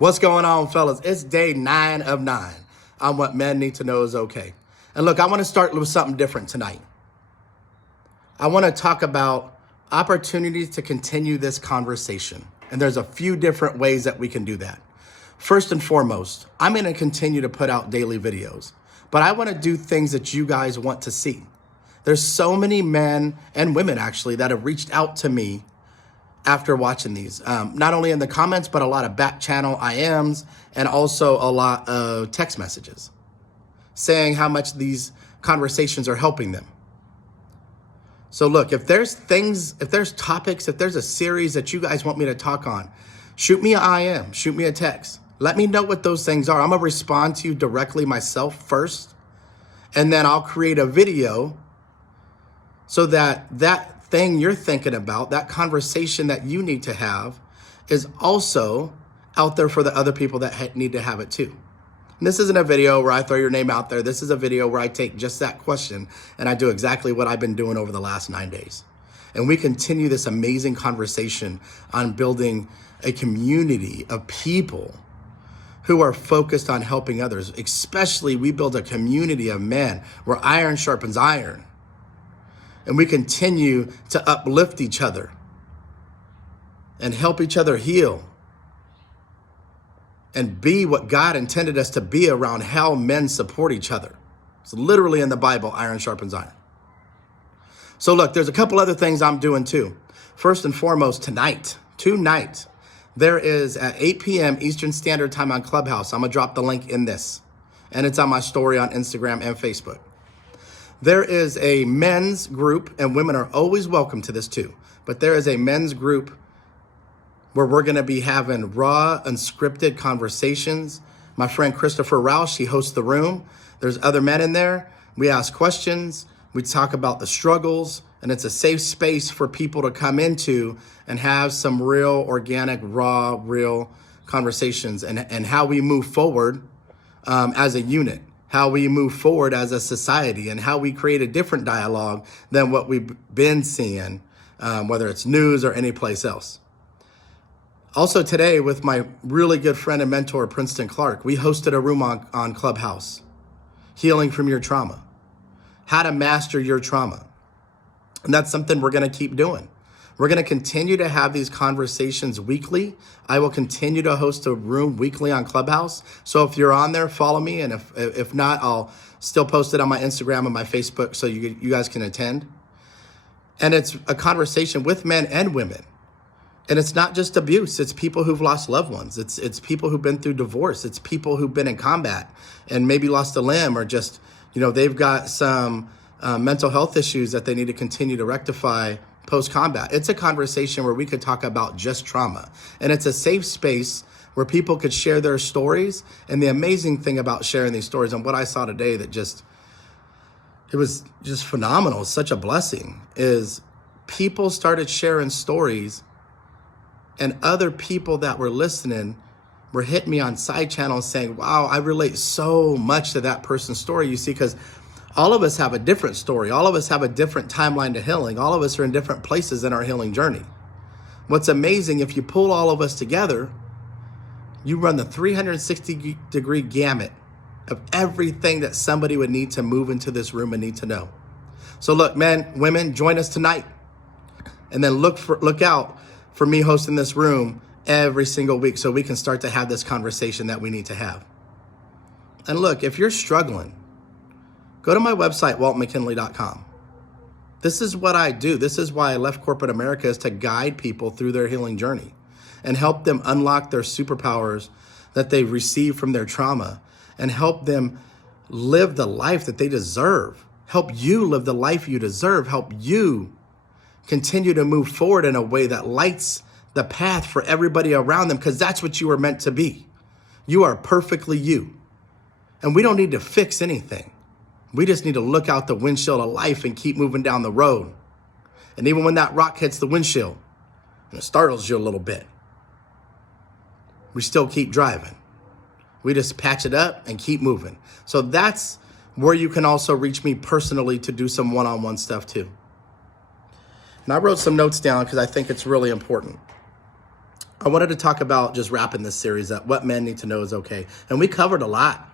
What's going on, fellas? It's day 9 of 9 on what men need to know is okay. And look, I want to start with something different tonight. I want to talk about opportunities to continue this conversation. And there's a few different ways that we can do that. First and foremost, I'm going to continue to put out daily videos, but I want to do things that you guys want to see. There's so many men and women actually that have reached out to me after watching these, not only in the comments, but a lot of back channel IMs and also a lot of text messages saying how much these conversations are helping them. So look, if there's topics, if there's a series that you guys want me to talk on, shoot me an IM, shoot me a text. Let me know what those things are. I'm gonna respond to you directly myself first, and then I'll create a video so that thing you're thinking about, that conversation that you need to have, is also out there for the other people that need to have it too. And this isn't a video where I throw your name out there. This is a video where I take just that question and I do exactly what I've been doing over the last 9 days. And we continue this amazing conversation on building a community of people who are focused on helping others. Especially, we build a community of men where iron sharpens iron. And we continue to uplift each other and help each other heal and be what God intended us to be around how men support each other. It's literally in the Bible, iron sharpens iron. So look, there's a couple other things I'm doing too. First and foremost, tonight, there is at 8 p.m. Eastern Standard Time on Clubhouse. I'm gonna drop the link in this, and it's on my story on Instagram and Facebook. There is a men's group, and women are always welcome to this too, but there is a men's group where we're gonna be having raw, unscripted conversations. My friend Christopher Roush, he hosts the room. There's other men in there. We ask questions, we talk about the struggles, and it's a safe space for people to come into and have some real, organic, raw, real conversations and how we move forward as a unit. How we move forward as a society, and how we create a different dialogue than what we've been seeing, whether it's news or any place else. Also today, with my really good friend and mentor, Princeton Clark, we hosted a room on Clubhouse, Healing from Your Trauma, how to master your trauma. And that's something we're gonna keep doing. We're gonna continue to have these conversations weekly. I will continue to host a room weekly on Clubhouse. So if you're on there, follow me. And if not, I'll still post it on my Instagram and my Facebook so you guys can attend. And it's a conversation with men and women. And it's not just abuse. It's people who've lost loved ones. It's people who've been through divorce. It's people who've been in combat and maybe lost a limb, or just, they've got some mental health issues that they need to continue to rectify post-combat. It's a conversation where we could talk about just trauma. And it's a safe space where people could share their stories. And the amazing thing about sharing these stories, and what I saw today that it was just phenomenal, such a blessing, is people started sharing stories, and other people that were listening were hitting me on side channels saying, wow, I relate so much to that person's story. You see, because all of us have a different story. All of us have a different timeline to healing. All of us are in different places in our healing journey. What's amazing, if you pull all of us together, you run the 360-degree gamut of everything that somebody would need to move into this room and need to know. So look, men, women, join us tonight. And then look out for me hosting this room every single week so we can start to have this conversation that we need to have. And look, if you're struggling, go to my website, waltmckinley.com. This is what I do. This is why I left corporate America, is to guide people through their healing journey and help them unlock their superpowers that they've received from their trauma, and help them live the life that they deserve. Help you live the life you deserve. Help you continue to move forward in a way that lights the path for everybody around them, because that's what you are meant to be. You are perfectly you. And we don't need to fix anything. We just need to look out the windshield of life and keep moving down the road. And even when that rock hits the windshield and it startles you a little bit, we still keep driving. We just patch it up and keep moving. So that's where you can also reach me personally to do some one-on-one stuff too. And I wrote some notes down because I think it's really important. I wanted to talk about, just wrapping this series, that what men need to know is okay. And we covered a lot.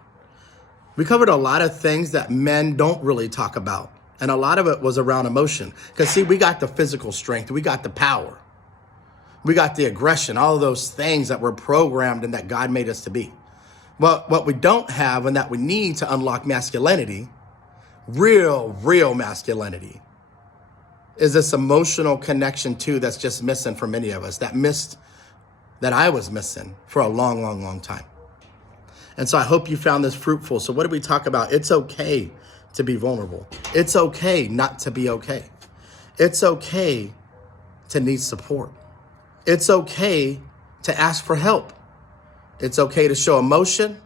We covered a lot of things that men don't really talk about. And a lot of it was around emotion. Because see, we got the physical strength. We got the power. We got the aggression, all of those things that were programmed and that God made us to be. But what we don't have and that we need to unlock masculinity, real masculinity, is this emotional connection too that's just missing for many of us, that I was missing for a long time. And so I hope you found this fruitful. So what did we talk about? It's okay to be vulnerable. It's okay not to be okay. It's okay to need support. It's okay to ask for help. It's okay to show emotion.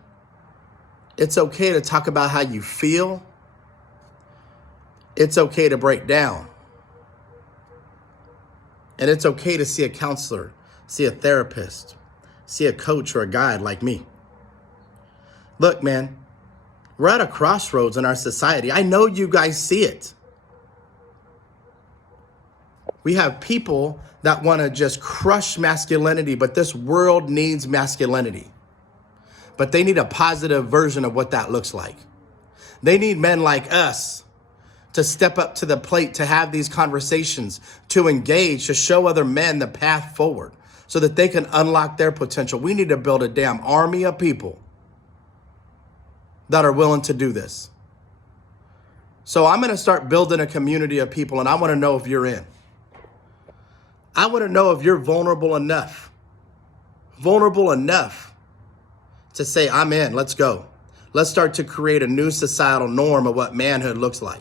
It's okay to talk about how you feel. It's okay to break down. And it's okay to see a counselor, see a therapist, see a coach or a guide like me. Look, man, we're at a crossroads in our society. I know you guys see it. We have people that want to just crush masculinity, but this world needs masculinity. But they need a positive version of what that looks like. They need men like us to step up to the plate, to have these conversations, to engage, to show other men the path forward so that they can unlock their potential. We need to build a damn army of people that are willing to do this. So I'm going to start building a community of people, and I want to know if you're in. I want to know if you're vulnerable enough to say, I'm in, let's go. Let's start to create a new societal norm of what manhood looks like.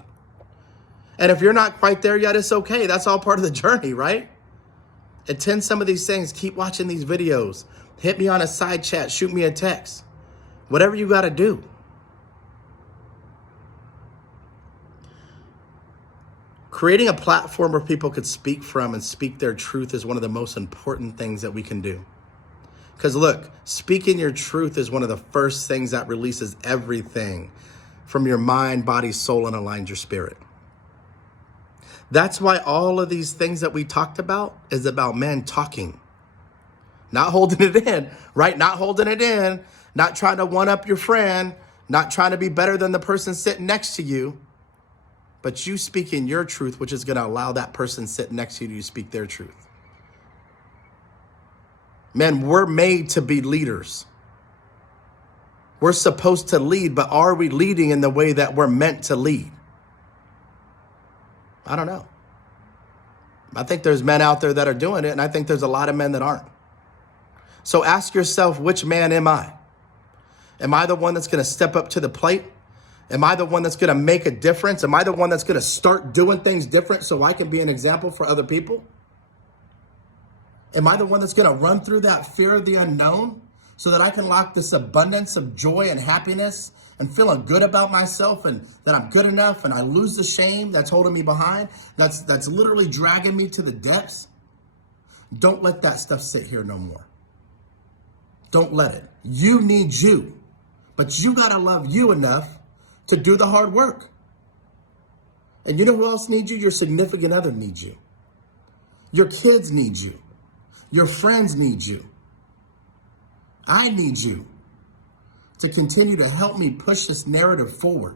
And if you're not quite there yet, it's okay. That's all part of the journey, right? Attend some of these things. Keep watching these videos. Hit me on a side chat. Shoot me a text. Whatever you got to do. Creating a platform where people could speak from and speak their truth is one of the most important things that we can do. Because look, speaking your truth is one of the first things that releases everything from your mind, body, soul, and aligns your spirit. That's why all of these things that we talked about is about men talking, not holding it in, right? Not holding it in, not trying to one up your friend, not trying to be better than the person sitting next to you, but you speaking your truth, which is going to allow that person sitting next to you to speak their truth. Men, we're made to be leaders. We're supposed to lead, but are we leading in the way that we're meant to lead? I don't know. I think there's men out there that are doing it, and I think there's a lot of men that aren't. So ask yourself, which man am I? Am I the one that's going to step up to the plate? Am I the one that's going to make a difference? Am I the one that's going to start doing things different so I can be an example for other people? Am I the one that's going to run through that fear of the unknown so that I can lock this abundance of joy and happiness and feeling good about myself and that I'm good enough and I lose the shame that's holding me behind, that's literally dragging me to the depths? Don't let that stuff sit here no more. Don't let it. You need you, but you got to love you enough to do the hard work. And you know who else needs you? Your significant other needs you. Your kids need you. Your friends need you. I need you to continue to help me push this narrative forward.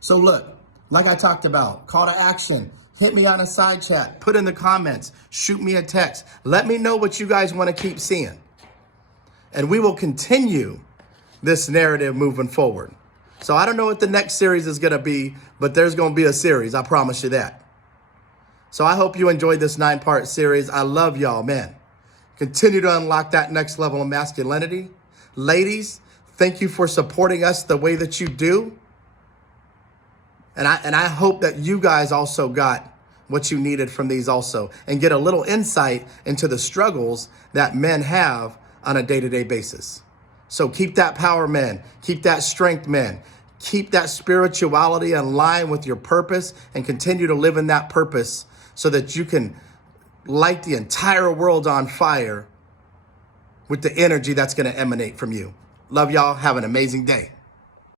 So look, like I talked about, call to action, hit me on a side chat, put in the comments, shoot me a text. Let me know what you guys want to keep seeing. And we will continue this narrative moving forward. So I don't know what the next series is going to be, but there's going to be a series. I promise you that. So I hope you enjoyed this 9-part series. I love y'all, man. Continue to unlock that next level of masculinity. Ladies, thank you for supporting us the way that you do. And I hope that you guys also got what you needed from these also and get a little insight into the struggles that men have on a day-to-day basis. So keep that power, men. Keep that strength, men. Keep that spirituality in line with your purpose and continue to live in that purpose so that you can light the entire world on fire with the energy that's going to emanate from you. Love y'all. Have an amazing day.